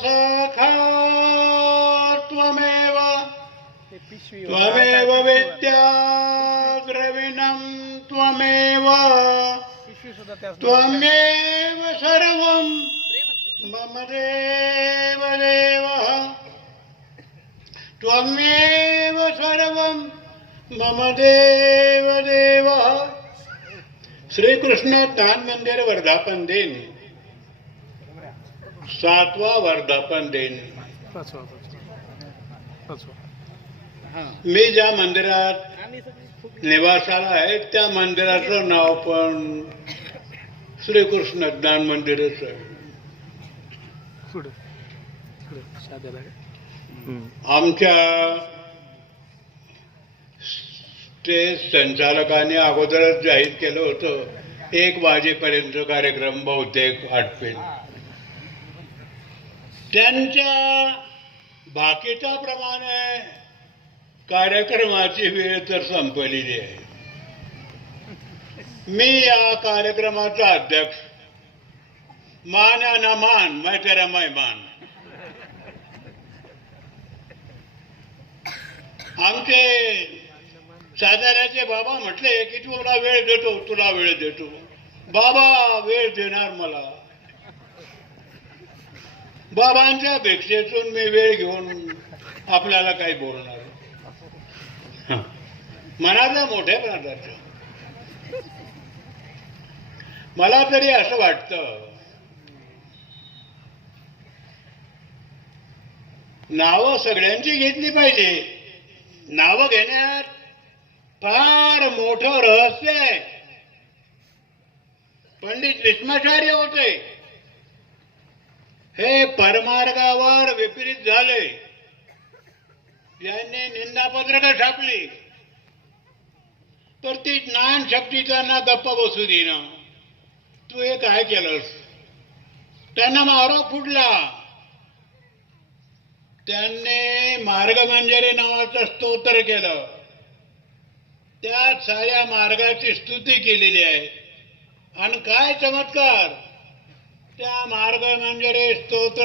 सखा त्वमेव त्वमेव विद्या द्रविणं त्वमेव पिशवी सुद्धा त्याच त्वमेव सर्वं मम देव देवः त्वमेव सर्वं मम देव देवः श्रीकृष्ण तान मंदिर वर्धापन दिन। सातवा वर्धापन दिन. मी ज्या मंदिरात निवासाला आहे त्या मंदिराचं नाव पण श्रीकृष्ण ज्ञान मंदिरच आहे. आमच्या स्टेज संचालकाने अगोदरच जाहीर केलं होतं एक वाजेपर्यंत कार्यक्रम बहुतेक आटपेल. त्यांच्या बाकीच्या प्रमाणे कार्यक्रमाची वेळ तर संपलेली आहे. मी या कार्यक्रमाचा अध्यक्ष. मान या ना मान मैं तेरा मैं मान. आमचे साताऱ्याचे बाबा म्हटले की तुला वेळ देतो तुला वेळ देतो. बाबा वेळ देणार मला. बाबांच्या भिक्षेतून मी वेळ घेऊन आपल्याला काही बोलणार हं. मनातल्या मोठ्या प्रकारचं मला तरी असं वाटतं नावं सगळ्यांची घेतली पाहिजे. नावं घेण्यात फार मोठं रहस्य आहे. पंडित भीष्माचार्य होते. हे परमार्गावर विपरीत झाले. यांनी निंदापत्रक छापली. तर ती ज्ञान शक्ती त्यांना गप्प बसू देणं. तू हे काय केलंस? त्यांना आरोप फुटला. त्यांनी मार्गमंजरी नावाचं स्तोत्र केलं. त्या साऱ्या मार्गाची स्तुती केलेली आहे. आणि काय चमत्कार? त्या मार्ग म्हणजे रे स्तोत्र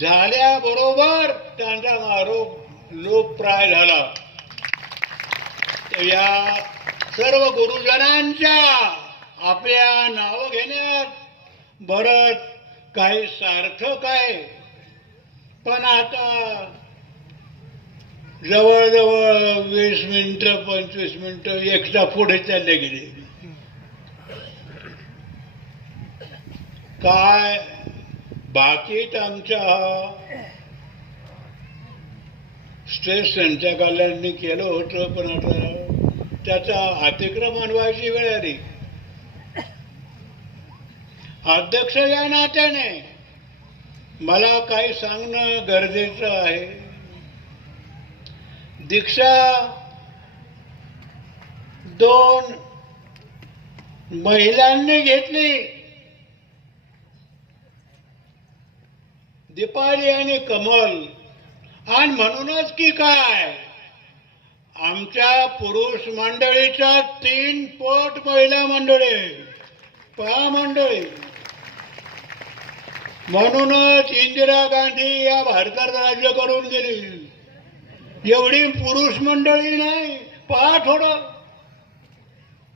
झाल्याबरोबर त्यांचा आरोप लोकप्राय झाला. या सर्व गुरुजनांच्या आपल्या नाव घेण्यात भरत काही सार्थक आहे. पण आता जवळजवळ वीस मिनिटं पंचवीस मिनिटं एक्स्ट्रा पुढे चालले गेले. काय? बाकीत आमच्या स्टेट संचालकांनी केलं होतं पण आता त्याचा अतिक्रमण व्हायची वेळ आली. अध्यक्ष या नात्याने मला काही सांगणं गरजेचं आहे. दीक्षा दोन महिलांनी घेतली. दीपाली आणि कमल. आणि म्हणूनच की काय? आमच्या पुरुष मंडळीच्या तीन पट महिला मंडळी पहा मंडळी. म्हणूनच इंदिरा गांधी या भारतात राज्य करून गेली. एवढी पुरुष मंडळी नाही पहा थोडं.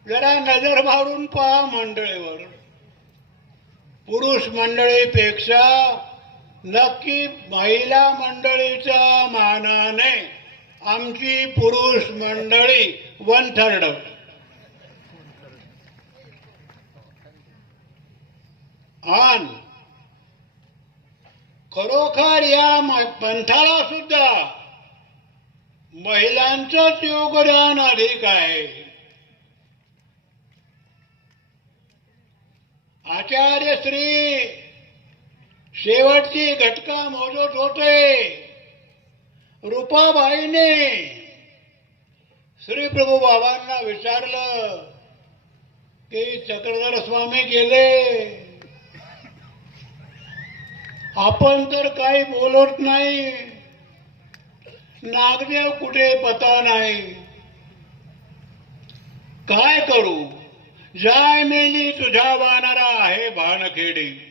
जरा नजर मारून पहा मंडळीवर. पुरुष मंडळीपेक्षा नक्की महिला मंडळीच्या मानाने आमची पुरुष मंडळी वन थर्ड आन खरोखर या पंथाला सुद्धा महिलांचंच योगदान अधिक आहे. आचार्य श्री शेवटची घटका मोजत होते. रूपाबाईने श्री प्रभू बाबांना विचारलं की चक्रधर स्वामी गेले. आपण तर काही बोलत नाही. नागदेव कुठे पता नाही. काय करू? जाय मेली तुझ्या वानरा आहे भानखेडी.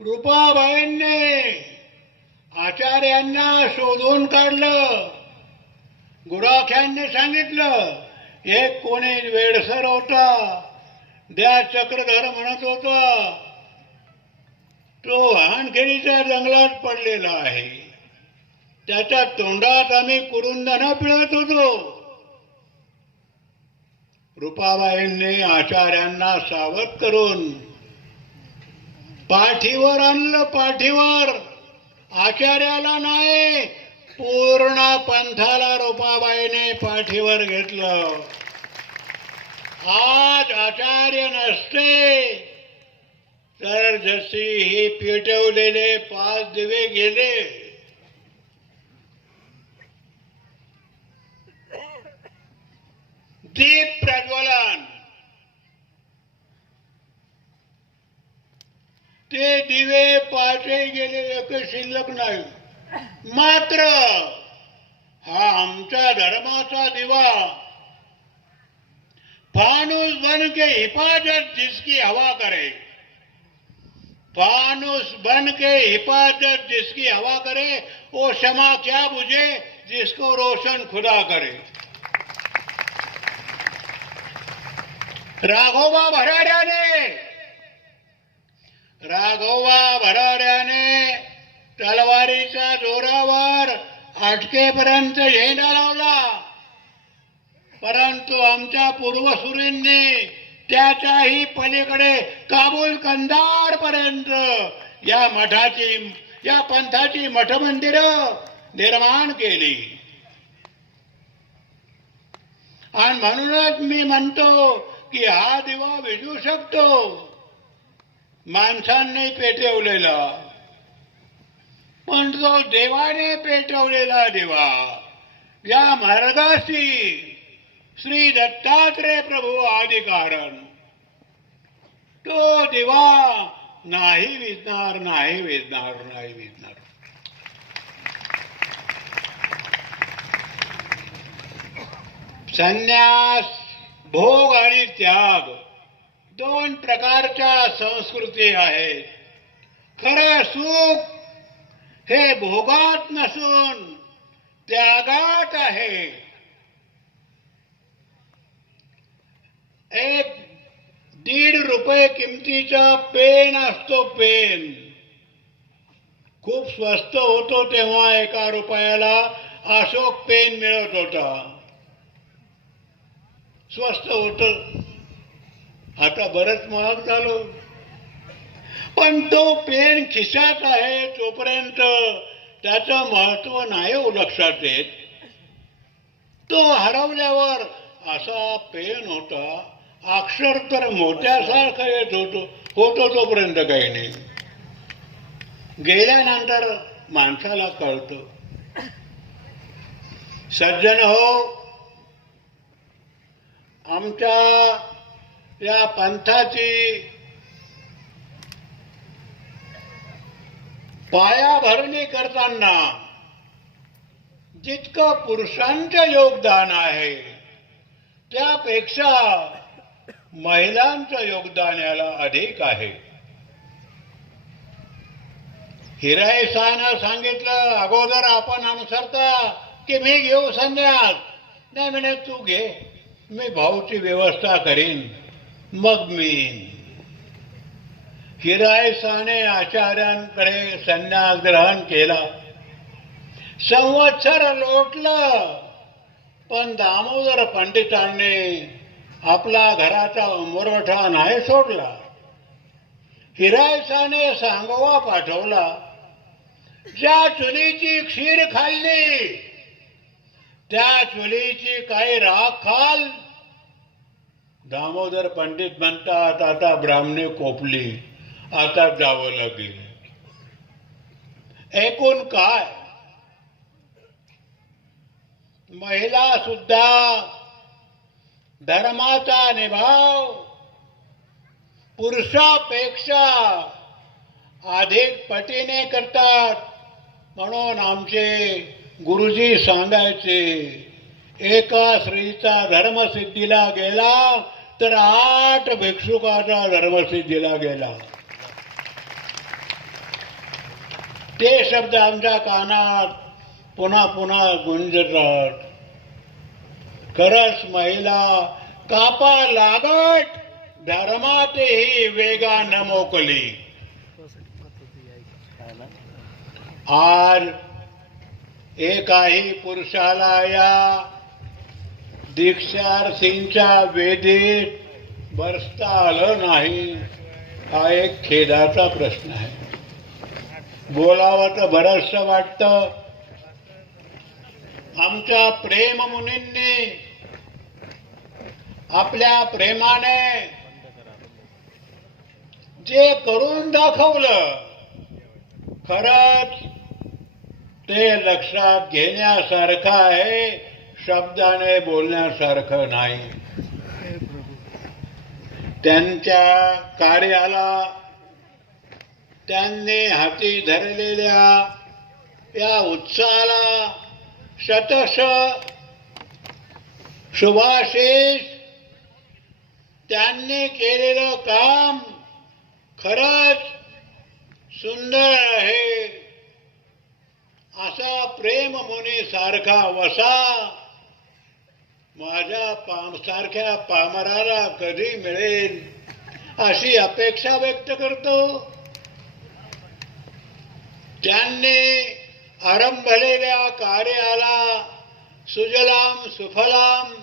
रूपाबाईंनी आचार्यांना शोधून काढलं. गुराख्यांनी सांगितलं एक कोणी वेडसर होता द्या चक्रधर म्हणत होता. तो वाहनखेडीच्या जंगलात पडलेला आहे. त्याच्या तोंडात आम्ही कुरुंदना पिळत होतो. रूपाबाईंनी आचार्यांना सावध करून पाठीवर आणलं पाठीवर. आचार्याला नाही पूर्ण पंथाला रोपाबाईने पाठीवर घेतलं. आज आचार्य नसते तर जशी हे पेटवलेले पाच दिवे गेले. दीप प्रज्वलन. ते दिवे पाचही गेले एक शिल्लक नाही. मात्र हा आमच्या धर्माचा दिवा. फानूस बन के हिफाजत जिसकी हवा करे. फानूस बन के हिफाजत जिसकी हवा करे वो क्षमा क्या बुझे जिसको रोशन खुदा करे. राघोबा भराड्याने राघोबा भराऱ्याने तलवारीच्या जोरावर अटकेपर्यंत झेंडा लावला. परंतु आमच्या पूर्वसुरींनी त्याच्याही पलीकडे काबूल कंदार पर्यंत या मठाची या पंथाची मठ मंदिर निर्माण केली. आणि म्हणूनच मी म्हणतो की हा दिवा विजू शकतो. माणसांनी पेटवलेला. पण जो देवाने पेटवलेला देवा. या महाराजाशी श्री दत्तात्रय प्रभू आदि कारण तो देवा नाही विजणार नाही विजणार नाही विजणार संन्यास भोग आणि त्याग. दोन प्रकारच्या संस्कृती आहेत. खरं सुख हे भोगात नसून त्यागात आहे. एक दीड रुपये किमतीचा पेन असतो पेन. खूप स्वस्त होतो तेव्हा एका रुपयाला अशोक पेन मिळत होता. स्वस्त होतं. आता बरंच महाग झालो. पण तो पेन खिशात आहे तोपर्यंत त्याचं महत्त्व नाही हो लक्षात येत. तो हरवल्यावर असा पेन होता अक्षर तर मोत्यासारखं येत होतो होतो तोपर्यंत काही नाही. गेल्यानंतर माणसाला कळतं. सज्जन हो आमच्या या पंथाची पायाभरणी करताना जितकं पुरुषांचं योगदान आहे त्यापेक्षा महिलांचं योगदान याला अधिक आहे. हिरायसानं सांगितलं अगोदर आपण अनुसरता की मी घेऊ संन्यास. नाही म्हणे तू घे. मी भाऊची व्यवस्था करीन. मग मी येईन. हिरायसाने आचार्यांकडे संन्यास ग्रहण केला. संवत्सर लोटलं. पण दामोदर पंडितांनी आपला घराचा उंबरठा नाही सोडला. हिरायसाने सांगोवा पाठवला. ज्या चुलीची क्षीर खाल्ली त्या चुलीची काही राख खाल. दामोदर पंडित म्हणतात आता ब्राह्मणे कोपली आता जावं लागेल. एकूण काय? महिला सुद्धा धर्माचा निभाव पुरुषापेक्षा अधिक पटीने करतात म्हणून आमचे गुरुजी सांगायचे एका स्त्रीचा धर्मसिद्धीला गेला तर आठ भिक्षुकाचा धर्मसिद्धीला गेला. ते शब्द आमच्या कानात पुन्हा पुन्हा गुंजतात. खरंच महिला कापा लागट धर्मातही वेगा न मोकली. आज एकाही पुरुषाला या दीक्षार्थींच्या वेदीत बसता आलं नाही हा एक खेदाचा प्रश्न आहे. बोलावं तर बरस वाटतं. आमच्या प्रेम मुनींनी आपल्या प्रेमाने जे करून दाखवलं खरंच ते लक्षात घेण्यासारखं आहे. शब्दाने बोलण्यासारखं नाही. त्यांच्या कार्याला त्यांनी हाती धरलेल्या या उत्साहाला शतश शुभाशिष त्यांनी केलेलं काम खरंच सुंदर आहे. असा प्रेम मुनी सारखा वसा माझ्या पाम सारख्या पामराला कधी मिळेल अशी अपेक्षा व्यक्त करतो. त्यांनी आरंभलेल्या कार्याला सुजलाम सुफलाम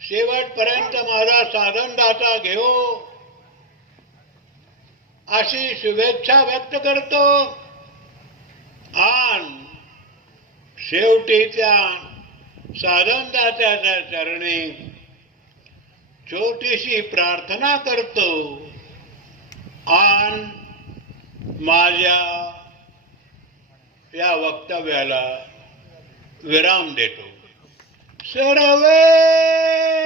शेवटपर्यंत माझा साधनदाता घेऊ अशी शुभेच्छा व्यक्त करतो. आणि शेवटी त्या साधनदात्याच्या चरणी. छोटीशी प्रार्थना करतो. आणि माझ्या या वक्तव्याला विराम देतो. सर्वे!